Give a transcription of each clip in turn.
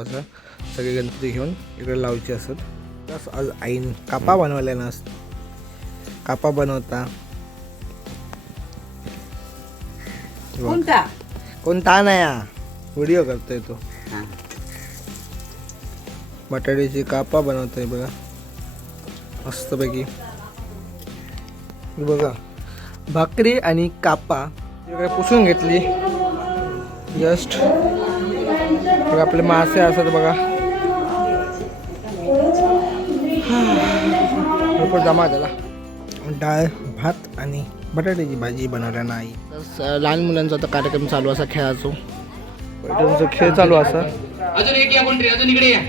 असं सगळे गणपती घेऊन इकडे लावायचे असत. प्लस आज आईन कापा बनवल्या ना, कापा बनवता कोणता नाही व्हिडिओ करतोय तो. बटाट्याची कापा बनवतोय बघा मस्तपैकी. बघा भाकरी आणि कापा इकडे पुसून घेतली. जस्ट आपले मासे असतात बघा, भरपूर जमा झाला. डाळ भात आणि बटाट्याची भाजी बनवल्या नाही. तर लहान मुलांचा आता कार्यक्रम चालू असा, खेळाचो खेळ चालू असा. अजून एक या कोणतरी, अजून इकडे या.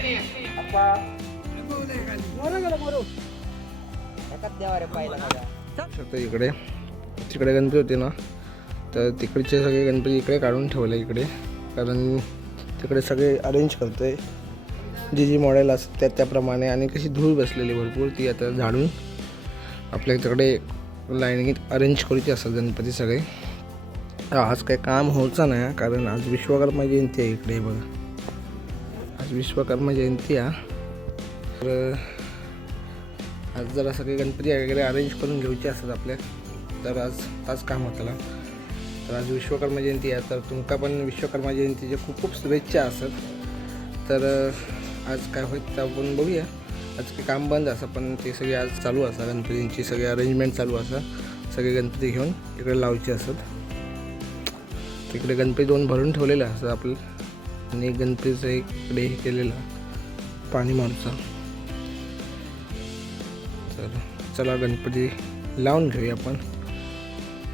इकडे तिकडे गणपती होते ना, तर तिकडचे सगळे गणपती इकडे काढून ठेवले इकडे, कारण तिकडे सगळे अरेंज करतोय जी जी मॉडेल असते त्याप्रमाणे. आणि कशी धूळ बसलेली भरपूर, ती आता झाडून आपल्या तिकडे लाईनीत अरेंज करूची असतात गणपती सगळे. आज काही काम होतं नाही, कारण आज विश्वकर्मा जयंती आहे इकडे बघा. आज विश्वकर्मा जयंती आहे, तर आज जरा सगळे गणपती वगैरे अरेंज करून घ्यायचे असतात आपल्या, तर आज काम होतं. तर आज विश्वकर्मा जयंती आहे, तर तुमका पण विश्वकर्मा जयंतीचे खूप खूप शुभेच्छा असतात. तर आज काय होईल तर आपण बघूया. आज काही काम बंद असं, पण ते सगळे आज चालू असतात. गणपतींची सगळे अरेंजमेंट चालू असतात. सगळे गणपती घेऊन इकडे लावायचे असतात. तिकडे गणपती दोन भरून ठेवलेले असतात आपलं, आणि गणपतीचं इकडे हे केलेलं पाणी मारूचा. तर चला गणपती लावून घेऊया आपण.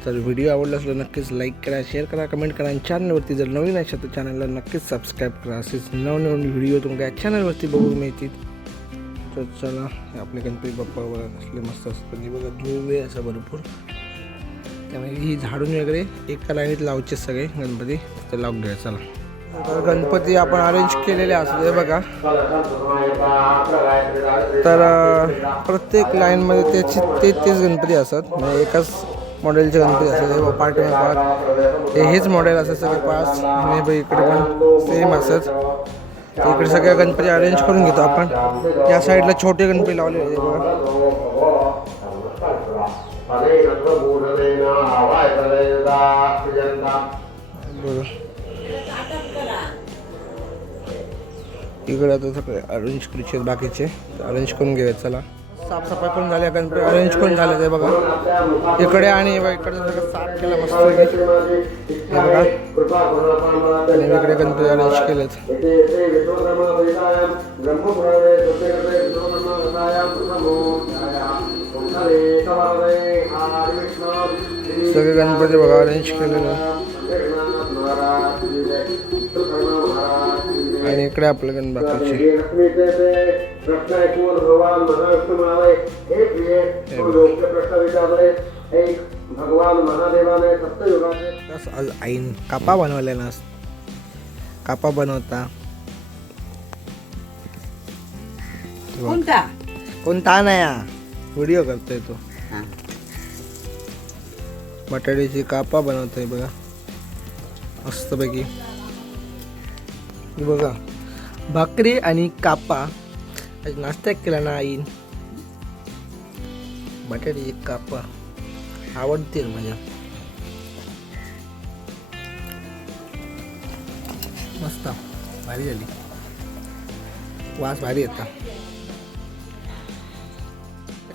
तर व्हिडिओ आवडला असला नक्कीच लाईक करा, शेअर करा, कमेंट करा. आणि चॅनलवरती जर नवीन असेल तर चॅनलला नक्कीच सबस्क्राईब करा. असेच नवनवीन व्हिडिओ तुमच्या चॅनलवरती बघू मिळतील. तर चला आपले गणपती बाप्पा वगैरे असले मस्त असतात बघा, धुळे असं भरपूर. त्यामुळे ही झाडून वगैरे एका लाईनीत लावचे सगळे गणपती, तर लावून घ्या. चला तर गणपती आपण अरेंज केलेले असते बघा. तर प्रत्येक लाईनमध्ये तेच गणपती असतात, म्हणजे एकाच मॉडेलचे गणपती असतात. पार्ट हेच मॉडेल असतात सगळे 5. आणि इकडे पण सेम असत. इकडे सगळे गणपती अरेंज करून घेतो आपण. या साईडला छोटे गणपती लावलेले आहे बघा. इकडे आता सगळे अरेंज करायचे बाकीचे, अरेंज करून घेऊया. चला साफसफाई करून झाली, गणपती अरेंज करून झाले ते बघा इकडे. आणि इकडे सगळं साफ केलं मस्त हे बघा. आणि इकडे गणपती अरेंज केलेत. सगळे गणपती बघा अरेंज केलेलं. आणि इकडे आपलं गणपतीचे आज आईन कापा बनवल्या ना, कापा बनवता कोणता नाही व्हिडिओ करतोय तो. बटाट्याची कापा बनवतोय बघा मस्तपैकी. बघा भाकरी आणि कापा आज नाश्ता केला ना आईन. बटाट्याची कापा आवडते माझ्या, मस्त भारी झाली, वास भारी येता.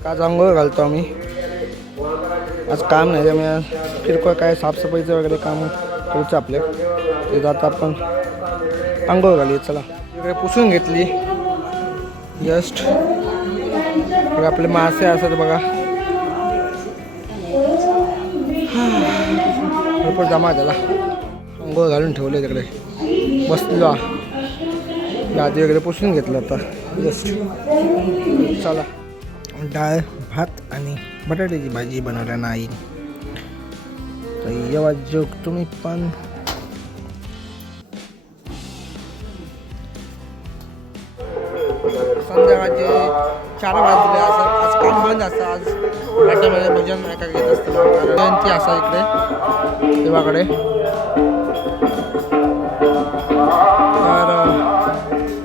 आज आंघोळ घालतो आम्ही, आज काम नाही त्यामुळे किरकोळ काय साफसफाईचं वगैरे काम करायचं आपल्या. ते जाता आपण आंघोळ घाली. चला इकडे पुसून घेतली. जस्ट आपले मासे असतात बघा, भरपूर जमा झाला. आंघोळ घालून ठेवले तिकडे, बसलो आधी वगैरे पुसून घेतलं आता जस्ट. चला डाळ भात आणि बटाट्याची भाजी बनवल्या नाही. तर येवा जोग तुम्ही पण. संध्याकाळचे 4 वाजले असं. आज काम बंद असतं, आज नाट्यामध्ये भजन ऐका घेत असतं. जयंती असा इकडे देवाकडे. तर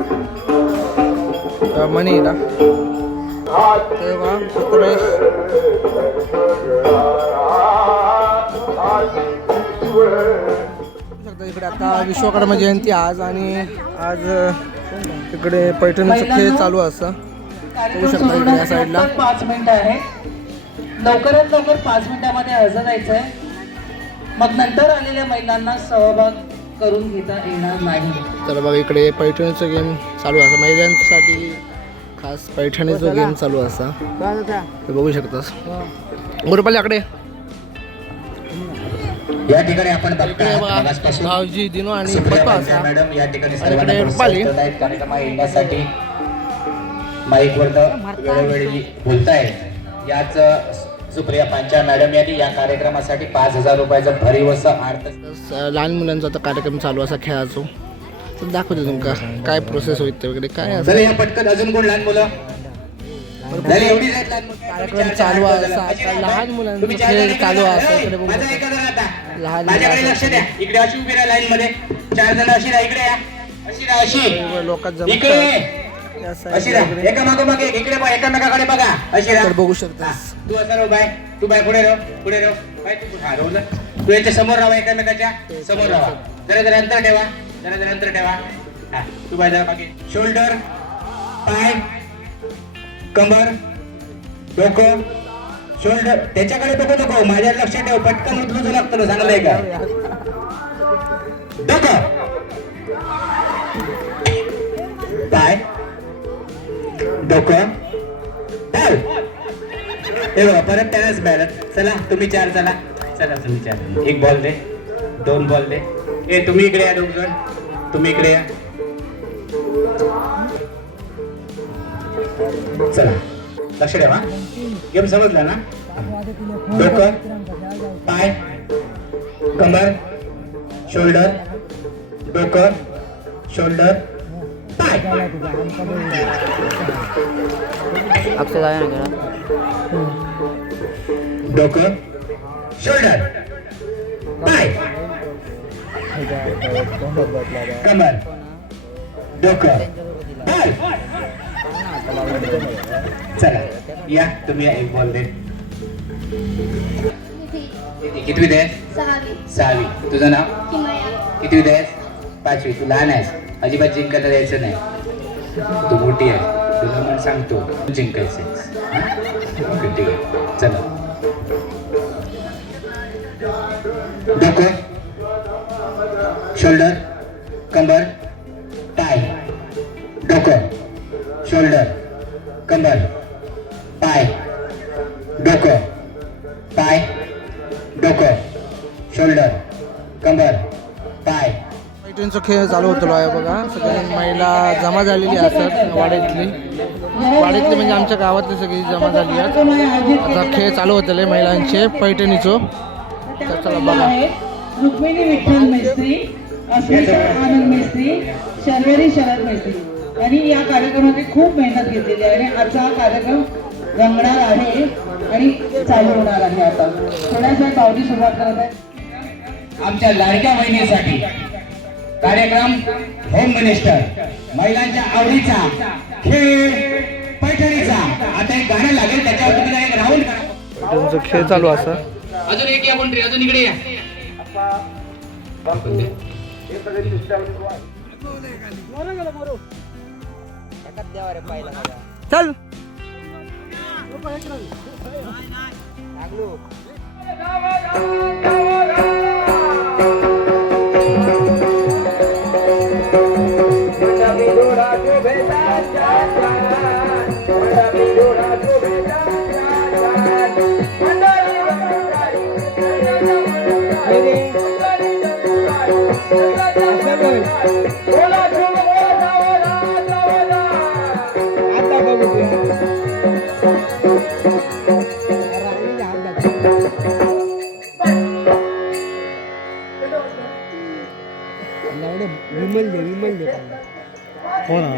मनीला तर बघा इकडे आता विश्वकर्मा जयंती आज आणि आज इकडे पैठणीचा खेळ चालू असं बघू शकता इकडे या साईडला 5 मिनिटं आहे. लवकरात लवकर 5 मिनिटामध्ये हजर जायचंय. मग नंतर आलेल्या महिलांना सहभाग करून घेता येणार नाही. तर बघा इकडे पैठणीचं गेम चालू असा महिलांसाठी खास पैठणीचं गेम चालू असा ते बघू शकतास गुरुपाल्याकडे या ठिकाणी आपण इकडे बघा भाऊजी दिनो आणि पप्पा असा मॅडम या ठिकाणी आणि इकडे रुपाली कार्यक्रम येण्यासाठी माईकवर वेळोवेळी बोलतायत. याच सुप्रिया पांचाळ मॅडम यांनी या कार्यक्रमासाठी 5,000 रुपयाचं भरीव असं लहान मुलांचा आता कार्यक्रम चालू असा खेळाचो तर दाखवतो तुमका काय प्रोसेस होईल वगैरे काय असं या पटकन अजून कोण लहान मुलं झाली एवढीच आहेत लहान मुलं. कार्यक्रम चालू असा आता लहान मुलांचा खेळ चालू असा इकडे बघू माझं ऐका जरा आता. लहान माझ्याकडे लक्ष द्या. इकडे अशी उभी राहा लाईन मध्ये 4 जण अशी राहा. इकडे या अशी राहा अशी लोकात इकडे जमतात अशी राहा. एका मागोमाग एक इकडे बघा एकामेकाकडे बघा अशी राहा. तर बघू शकता तू असं राह बाय तू बाय पुढे राह पुढे राह बाय तू हा रोल तू याच्या समोर राहा एकामेकाच्या समोर राहा. जरा अंतर ठेवा जरा अंतर ठेवा. हा तू बाय जरा मागे शोल्डर पाय कंबर डोकं शोल्डर त्याच्याकडे बघू नको माझ्या लक्ष ठेव पटकन उचलूच लागतं ना चांगलं आहे का डोकं पाय डोकं डाल हे बघा परत त्यालाच बॅलन्स. चला तुम्ही 4 चला चला तुम्ही 4 एक बॉल दे 2 बॉल दे. ए तुम्ही इकडे या 2 जण तुम्ही इकडे या. चला लक्ष ठेवा गेम समजला ना. डोकं पाय कमर शोल्डर डोकं शोल्डर पाय डोकं शोल्डर पाय कमर डोकं पाय. चला या तुम्ही एक बॉल दे. कितवी दे 6वी. तुझं नाव कितवी दे 5वी. तू लहान आहेस अजिबात जिंकायला द्यायचं नाही. तू मोठी आहे तुला म्हणून सांगतो जिंकायचं. ठीक आहे चला. डोकं शोल्डर कंबर पाय डोकं शोल्डर कंबर पाय डोकं पाय डोकं शोल्डर कंबर पाय. पैठणीचा खेळ चालू होतो आहे बघा. सगळ्या महिला जमा झालेली असतात वाड्यातली म्हणजे आमच्या गावातली सगळी जमा झाली आहेत. आता खेळ चालू होतले महिलांचे पैठणीचं. तर चला बघा रुक्मिणी विठ्ठल मेस्त्री अस्मिता आनंद मेस्त्री शर्वरी शरद मेस्त्री यांनी या कार्यक्रमाची खूप मेहनत घेतलेली आहे आणि आजचा हा कार्यक्रम रंगणार आहे आणि चालू होणार आहे. आता थोड्याशा पावली सुरुवात करत आहे. आमच्या लाडक्या बहिणीसाठी कार्यक्रम होम मिनिस्टर महिलांच्या आवडीचा खेळ पैठणीचा. आता एक गाणं लागेल त्याच्यावर तुम्ही एक राऊंड करा. पैठणीचा खेळ चालू असा अजून एक या कोणतरी अजून इकडे या. चल हो ना.